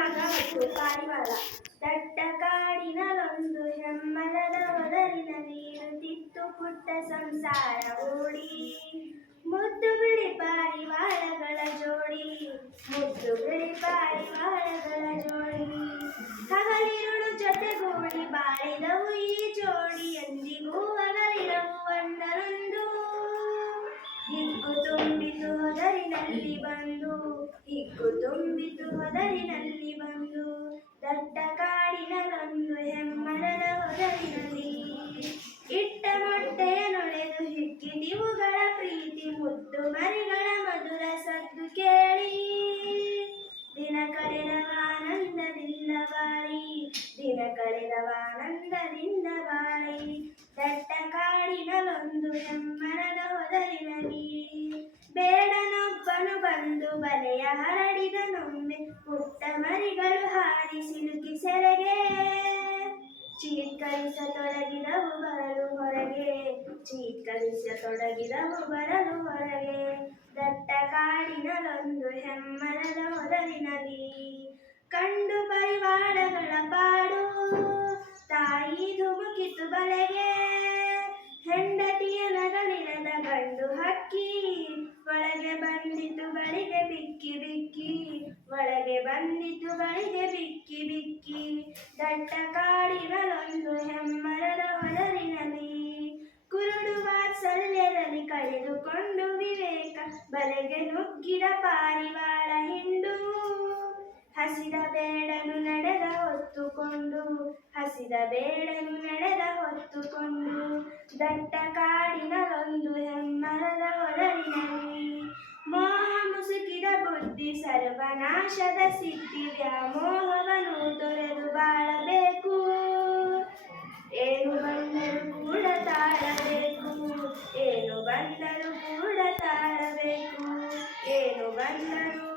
ಮಗ ಮತ್ತು ಪಾರಿವಾಳ. ದಟ್ಟ ಕಾಡಿನಲ್ಲೊಂದು ಹೆಮ್ಮರದ ಒದರಿನಲ್ಲಿ ಇರುತ್ತಿತ್ತು ಪುಟ್ಟ ಸಂಸಾರ ಓಡಿ. ಮುದ್ದು ಬಿಳಿ ಪಾರಿವಾಳಗಳ ಜೋಡಿ, ಮುದ್ದು ಬಿಳಿ ಪಾರಿವಾಳಗಳ ಜೋಡಿ. ಹಗಲಿರುಳು ಜೊತೆಗೂಡಿ ಬಾಳಿದವು ಈ ಜೋಡಿ, ಎಂದಿಗೂ ಹಗಲಿರವು ಒಂದರೊಂದು. ಹಿಗ್ಗು ತುಂಬಿತು ಹೊದರಿನಲ್ಲಿ ಬಂದು, ಹಿಗ್ಗು ತುಂಬಿತು ಹೊದರಿನಲ್ಲಿ ಬಂದು. ದಟ್ಟ ಕಾಡಿನಲ್ಲೊಂದು ಹೆಮ್ಮರದ ಹೊದರಿನಲ್ಲಿ ಇಟ್ಟ ಮೊಟ್ಟೆಯ ನೊಳೆದು ಹಿಗ್ಗಿದಿವುಗಳ ಪ್ರೀತಿ. ಮುದ್ದು ಮರಿಗಳ ಮಧುರ ಸದ್ದು ಕೇಳಿ ದಿನ ಕಳೆದವಾನಂದದಿಂದ ಬಾಳಿ, ದಿನ ಕಳೆದವಾನಂದದಿಂದ ಬಾಳಿ. ದಟ್ಟ ಕಾಡಿನಲ್ಲೊಂದು ಹೆಮ್ಮರದ ಹೊದರಿನಲ್ಲಿ ಬೇಡನೊಬ್ಬನು ಬಂದು ಬಲೆಯ ಹರಡಿದನೊಮ್ಮೆ. ಪುಟ್ಟ ಮರಿಗಳು ಹಾರಿ ಸಿಲುಕಿ ಸೆರೆಗೆ ಚೀತ್ಕರಿಸತೊಡಗಿದವು ಬರಲು ಹೊರಗೆ, ಚೀತ್ಕರಿಸತೊಡಗಿದವು ಬರಲು ಹೊರಗೆ. ದಟ್ಟ ಕಾಡಿನಲ್ಲೊಂದು ಹೆಮ್ಮರದ ಹೊದರಿನಲ್ಲಿ ಕಂಡು ಪರಿವಾಳಗಳ ಪಾಡು, ತಾಯಿ ಧುಮುಕಿತು ಬಲೆಗೆ. ಹೆಂಡತಿಯ ನಗಲಿರದ ಗಂಡು ಹಕ್ಕಿ ಒಳಗೆ ಬಂದಿತು ಬಳಿಗೆ ಬಿಕ್ಕಿ ಬಿಕ್ಕಿ, ಒಳಗೆ ಬಂದಿತು ಬಳಿಗೆ ಬಿಕ್ಕಿ ಬಿಕ್ಕಿ. ದಟ್ಟ ಕಾಡಿನಲ್ಲೊಂದು ಹೆಮ್ಮರದ ಹೊದರಿನಲ್ಲಿ ಕುರುಡು ವಾತ್ಸಲ್ಯದಲ್ಲಿ ಕಳೆದುಕೊಂಡು ವಿವೇಕ ಬಲೆಗೆ ನುಗ್ಗಿದ ಪಾರಿವಾಳ ಹಿಂಡು. ಹಸಿದ ಬೇಡನು ನಡೆದ ಹೊತ್ತುಕೊಂಡು, ಹಸಿದ ಬೇಡನು ನಡೆದ ಹೊತ್ತುಕೊಂಡು. ದಟ್ಟ ಕಾಡಿನಲ್ಲೊಂದು ಹೆಮ್ಮರದ ಹೊದರಿನಲ್ಲಿ ಮೋಹ ಮುಸುಕಿದ ಬುದ್ಧಿ ಸರ್ವನಾಶದ ಸಿದ್ಧಿ. ವ್ಯಾಮೋಹವನ್ನು ತೊರೆದು ಬಾಳಬೇಕು, ಏನು ಬಂದರೂ ಕೂಡ ತಾಳಬೇಕು, ಏನು ಬಂದರೂ ಕೂಡ ತಾಳಬೇಕು, ಏನು ಬಂದರೂ